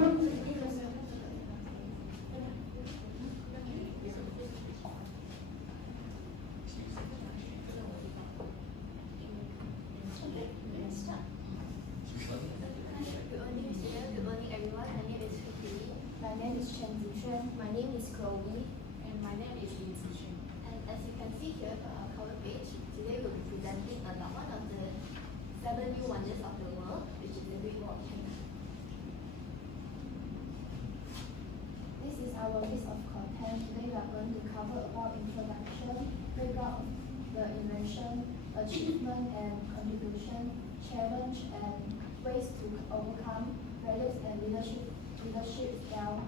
My name is Chloe. And my name is Lin Zichun. And as you can see here from our cover page, today we'll be presenting about one of the 7 new wonders of the world, which is the Great Wall of China. This is our list of content. Today we are going to cover about introduction, background, the invention, achievement and contribution, challenge and ways to overcome, values and leadership style,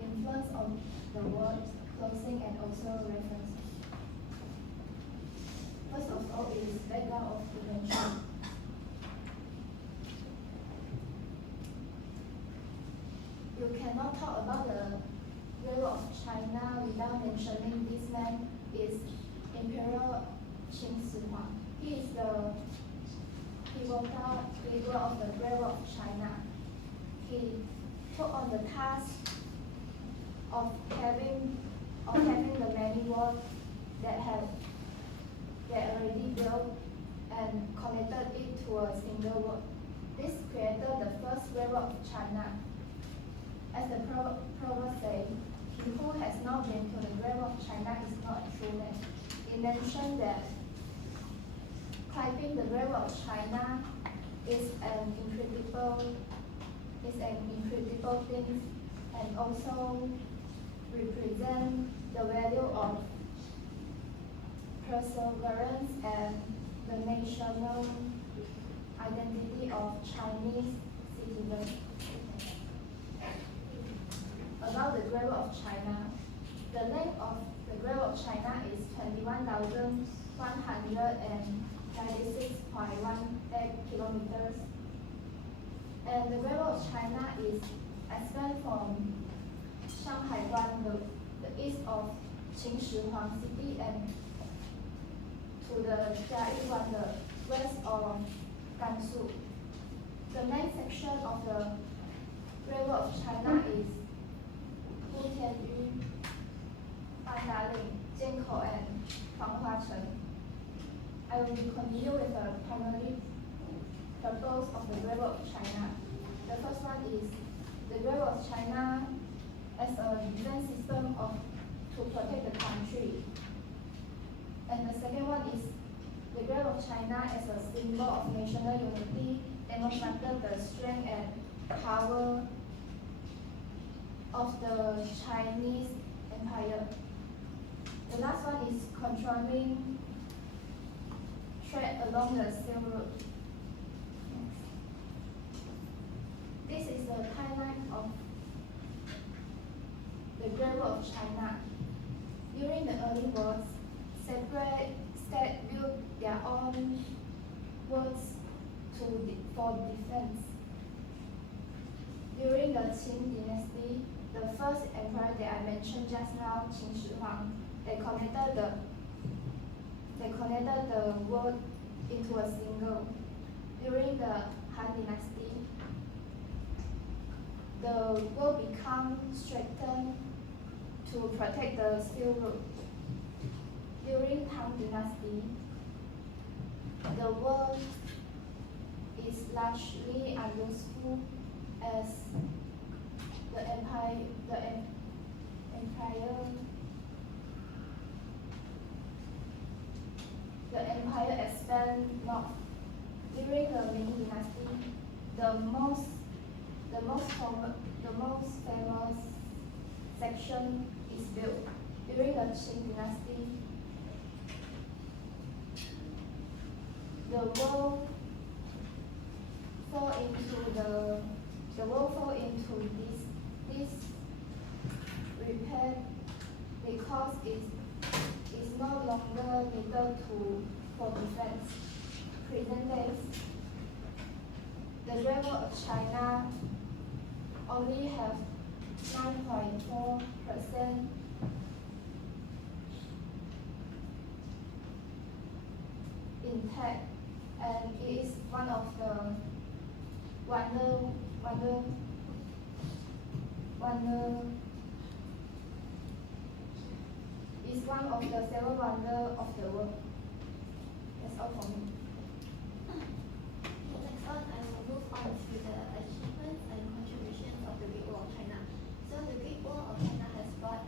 influence on the world, closing and also references. First of all is background of invention. You cannot talk about the Great Wall of China without mentioning this man is Emperor Qin Shi Huang. He is the pivotal figure of the Great Wall of China. He took on the task of having the many walls that already built and connected it to a single wall. This created the first Great Wall of China. As the proverb says, he who has not been to the Great Wall of China is not a true man. It mentioned that climbing the Great Wall of China is an incredible thing, and also represent the value of perseverance and the national identity of Chinese citizens. About the Great Wall of China, the length of the Great Wall of China is 21,196.18 kilometers. And the Great Wall of China is extended from Shanghai Guan, the east of Qin Shi Huang City, and to the Jiayi Guan, the west of Gansu. The main section of the Great Wall of China is Wutianyu, Bandaling, Jiankou, and Huanghuachen. I will continue with the primary purpose of the Great Wall of China. The first one is the Great Wall of China as a defense system to protect the country. And the second one is the Great Wall of China as a symbol of national unity, demonstrated the strength and power of the Chinese Empire. The last one is controlling trade along the Silk Road. This is the timeline of the Great Wall of China. During the early wars, separate states built their own walls for defense. During the Qin dynasty, the first emperor that I mentioned just now, Qin Shi Huang, they connected the wall into a single. During the Han dynasty, the wall became strengthened to protect the Silk Road. During Tang dynasty, the wall is largely unuseful as the empire expanded north. During the Ming dynasty, the most famous section is built. During the Qing dynasty, the wall fall into this repair because it is no longer needed for defense. Present days, the Great Wall of China only have 9.4% intact, and it is one of the wonder wonder is one of the seven wonders of the world. That's all for me. Next on, I will move on to the achievements and contributions of the Great Wall of China. So the Great Wall of China has brought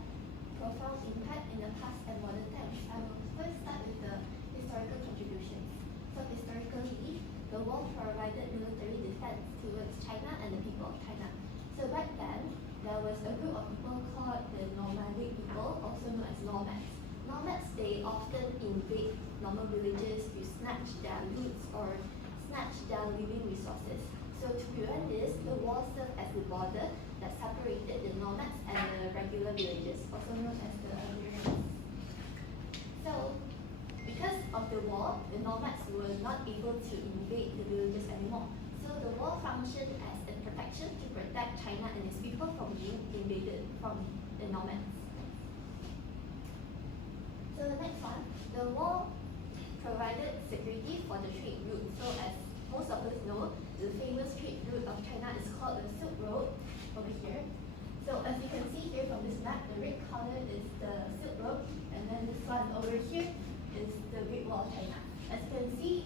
profound impact in the past and modern times. I will first start with the historical contributions. So historically, the wall provided military defense towards China and the people of China. So back then, there was a group of people called the nomadic people, also known as nomads. Nomads, they often invade normal villages to snatch their loot or snatch their living resources. So to prevent this, the wall served as the border that separated the nomads and the regular villagers, also known as the agrarians. So because of the wall, the nomads were not able to invade the villages anymore. So the wall functioned as a protection to protect China and its people from being invaded from the nomads. So the next one, the wall provided security for the trade route. So as most of us know, the famous trade route of China is called the Silk Road over here. So as you can see here from this map, the red color is the Silk Road, and then this one over here is the Great Wall of China. As you can see,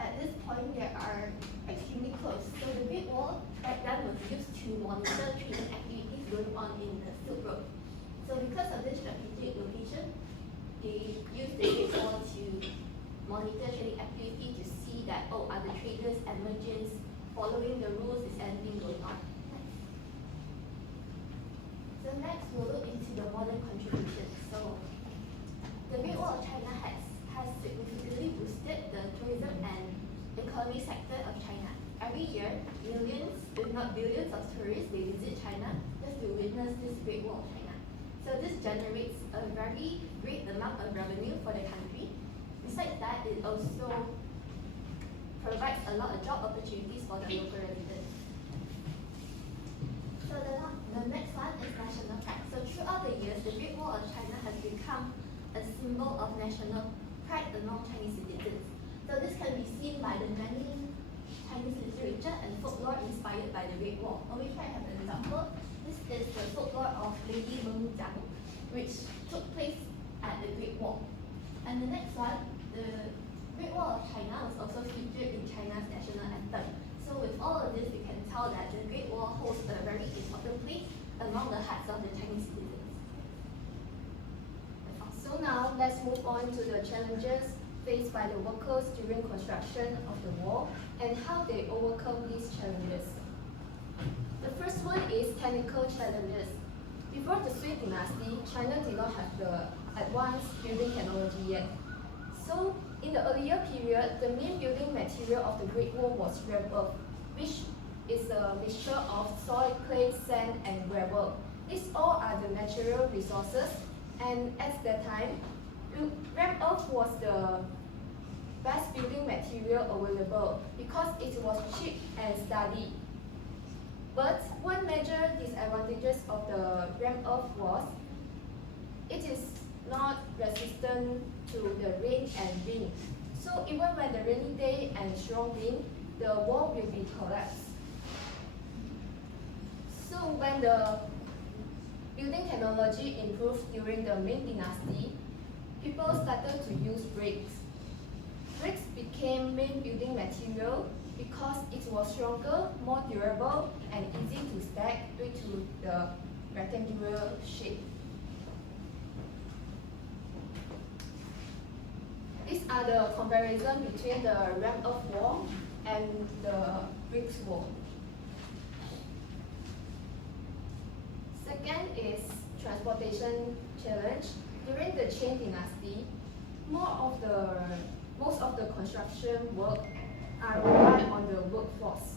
at this point they are extremely close. So the Great Wall back then was used to monitor trading activities going on in the Silk Road. So because of this strategic location, they used the Great Wall to monitor trading activity to see that, oh, are the traders and merchants following the rules, is anything going on? So next we'll look into the modern contributions. So the Great Wall of China has significantly boosted the tourism and economy sector of China. Every year, millions, if not billions of tourists, they visit China just to witness this Great Wall of China. So this generates a very great amount of revenue for the country. Besides that, it also provides a lot of job opportunities for the local residents. So the next one is national pride. So throughout the years, the Great Wall of China has become a symbol of national pride among Chinese citizens. So this can be seen by the many Chinese literature and folklore inspired by the Great Wall. Over here I have an example. This is the folklore of Lady Meng Jiang, which took place at the Great Wall. And the next one, the Great Wall of China was also featured in China's national anthem. So with all of this, you can tell that the Great Wall holds a very important place among the hearts of the Chinese citizens. So now let's move on to the challenges faced by the workers during construction of the wall and how they overcome these challenges. The first one is technical challenges. Before the Sui dynasty, China did not have the advanced building technology yet. So in the earlier period, the main building material of the Great Wall was ram earth, which is a mixture of soil, clay, sand, and gravel. These all are the natural resources, and at that time, ram earth was the best building material available because it was cheap and sturdy. But one major disadvantage of the ram earth was it is not resistant to the rain and wind. So even when the rainy day and strong wind, the wall will be collapsed. So when the building technology improved during the Ming Dynasty, people started to use bricks. Bricks became main building material because it was stronger, more durable, and easy to stack due to the rectangular shape. These are the comparison between the ram earth wall and the bricks wall. Second is transportation challenge. During the Qing dynasty, most of the construction work are relied on the workforce.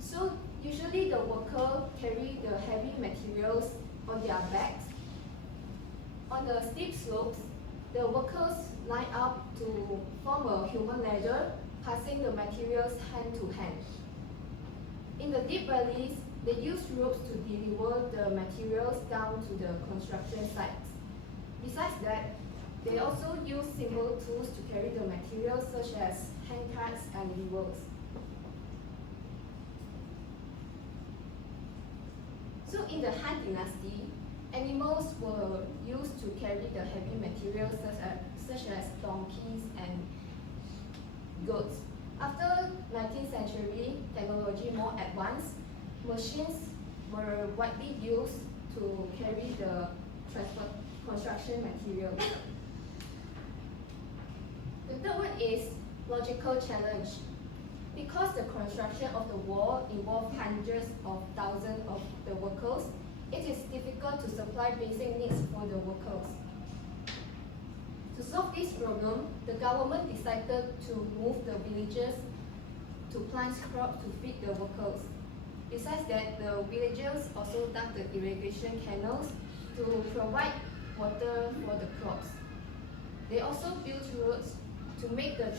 So usually the worker carry the heavy materials on their backs. On the steep slopes, the workers line up to form a human ladder, passing the materials hand to hand. In the deep valleys, they use ropes to deliver the materials down to the construction sites. Besides that, they also use simple tools to carry the materials such as hand carts and levers. So in the Han Dynasty, animals were used to carry the heavy materials such as donkeys and goats. After 19th century, technology more advanced, machines were widely used to carry the construction materials. The third one is logical challenge. Because the construction of the wall involved hundreds of thousands of the workers, it is difficult to supply basic needs for the workers. To solve this problem, the government decided to move the villagers to plant crops to feed the workers. Besides that, the villagers also dug the irrigation canals to provide water for the crops. They also built roads to make the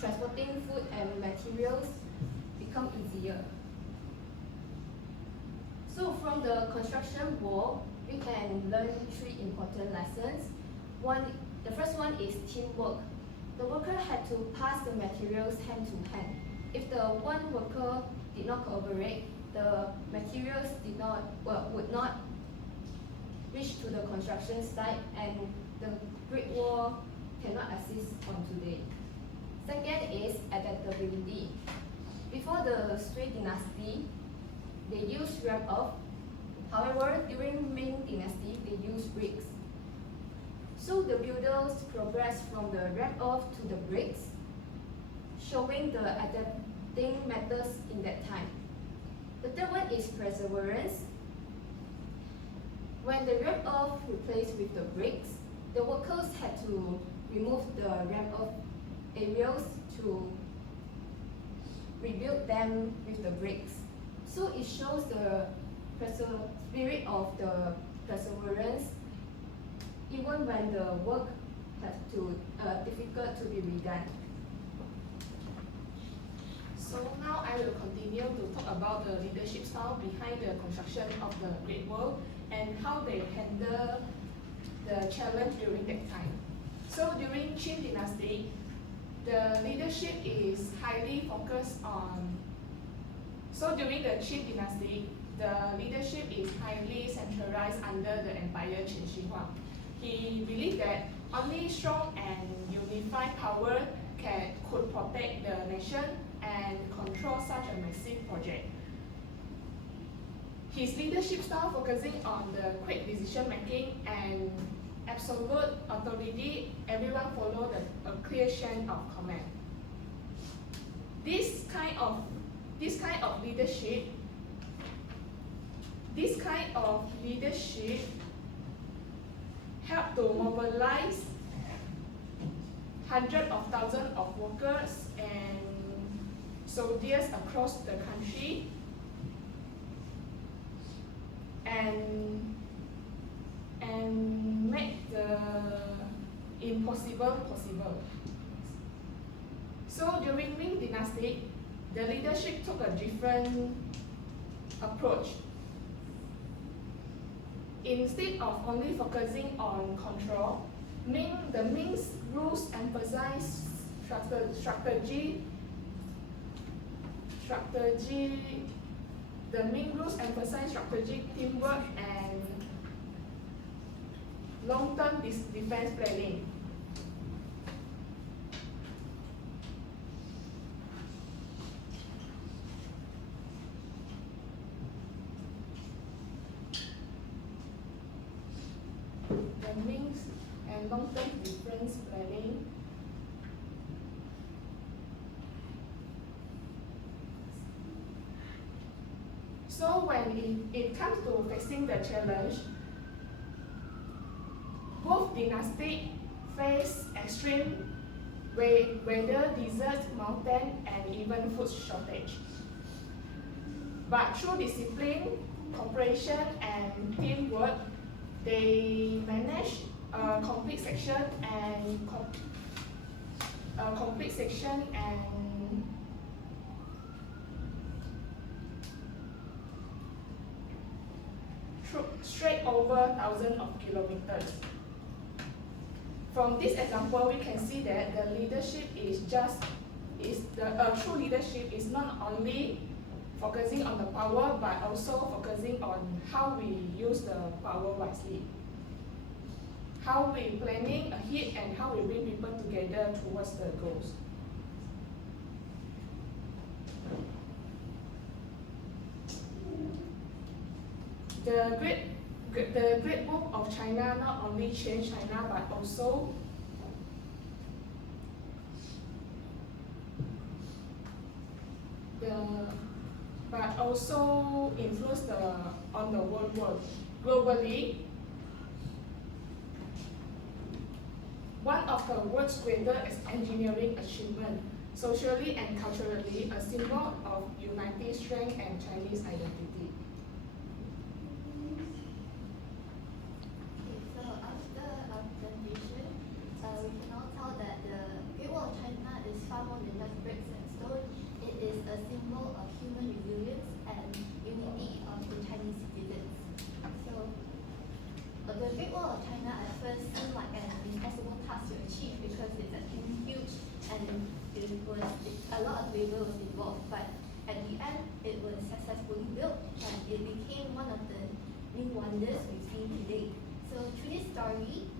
transporting food and materials become easier. So from the construction wall, we can learn three important lessons. The first one is teamwork. The worker had to pass the materials hand to hand. If the one worker did not cooperate, the materials would not reach to the construction site, and the Great Wall cannot exist on today. Second is adaptability. Before the Sui Dynasty, they used wrap-off. However, during Ming Dynasty, they used bricks. So the builders progressed from the wrap-off to the bricks, showing the adapting methods in that time. The third one is perseverance. When the wrap-off replaced with the bricks, the workers had to remove the wrap-off areas to rebuild them with the bricks. So it shows the spirit of the perseverance, even when the work has difficult to be redone. So now I will continue to talk about the leadership style behind the construction of the Great Wall and how they handle the challenge during that time. So during Qing Dynasty, the leadership is highly focused on. So during the Qing Dynasty, the leadership is highly centralized under the Empire Qin Shi Huang. He believed that only strong and unified power could protect the nation and control such a massive project. His leadership style focusing on the quick decision making and absolute authority, everyone followed a clear chain of command. This kind of leadership helped to mobilize hundreds of thousands of workers and soldiers across the country and make the impossible possible. So during Ming Dynasty, the leadership took a different approach. Instead of only focusing on control, the Ming's rules emphasized strategy. The Ming rules emphasize strategic teamwork and long-term defense planning. The Ming's and long-term defense planning. So when it comes to facing the challenge, both dynasties face extreme weather, desert, mountain, and even food shortage. But through discipline, cooperation, and teamwork, they managed a complete section and straight over thousands of kilometers. From this example, we can see that the leadership true leadership is not only focusing on the power, but also focusing on how we use the power wisely. How we planning ahead and how we bring people together towards the goals. The Great Wall of China not only changed China but also influenced on the whole world. Globally, one of the world's greatest engineering achievements, socially and culturally a symbol of united strength and Chinese identity. Okay, so after our presentation, we can all tell that the Great Wall of China is far more than just bricks and stone. It is a symbol of human resilience and unity of the Chinese citizens. So, the Great Wall of China at first seemed like an impossible task to achieve because it's huge and a lot of labor was involved. But at the end, it was successfully built and it became one of the new wonders we've seen today. So through this story,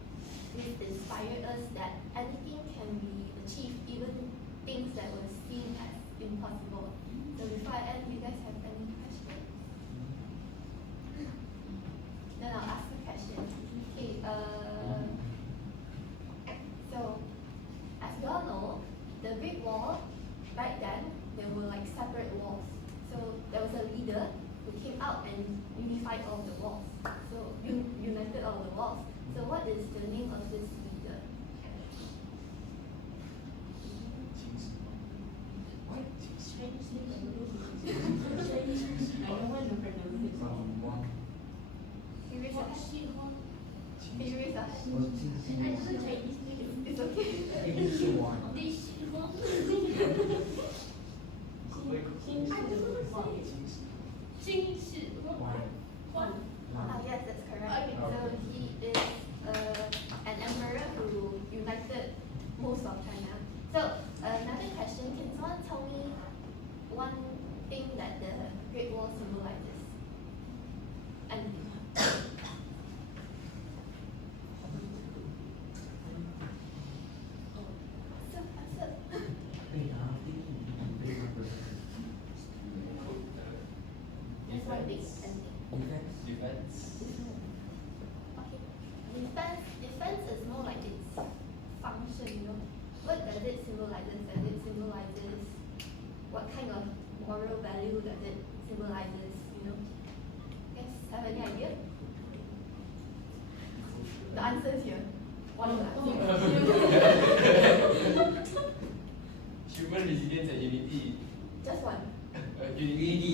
it inspired us that anything can be achieved, even things that were seen as impossible. So before I end, you guys have any questions? Then I'll ask the question. Okay, so as you all know, the Great Wall, back then, there were like separate walls. So there was a leader who came out and unified all the walls. So united all the walls. So what is the name of this leader? Can you raise your hand? Can you raise your hand? It's okay. Yes, that's correct. So he is an emperor who united most of China. So another question, can someone tell me one thing that the Great Wall symbolizes? And defense is more like its function, you know. What does it symbolizes? Does it symbolizes what kind of moral value does it symbolizes, you know? You guys have any idea? The answer is here. One of the Human resilience and unity. Just one. Unity.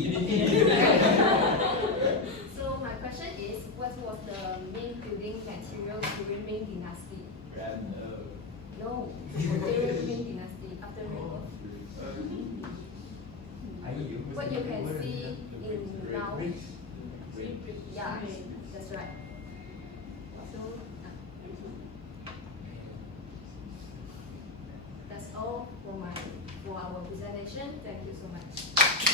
So my question is, what was the main building material during Ming Dynasty? No, during Ming Dynasty, after rebirth. What you can see in now. Yeah, that's right. So that's all for our presentation. Thank you so much.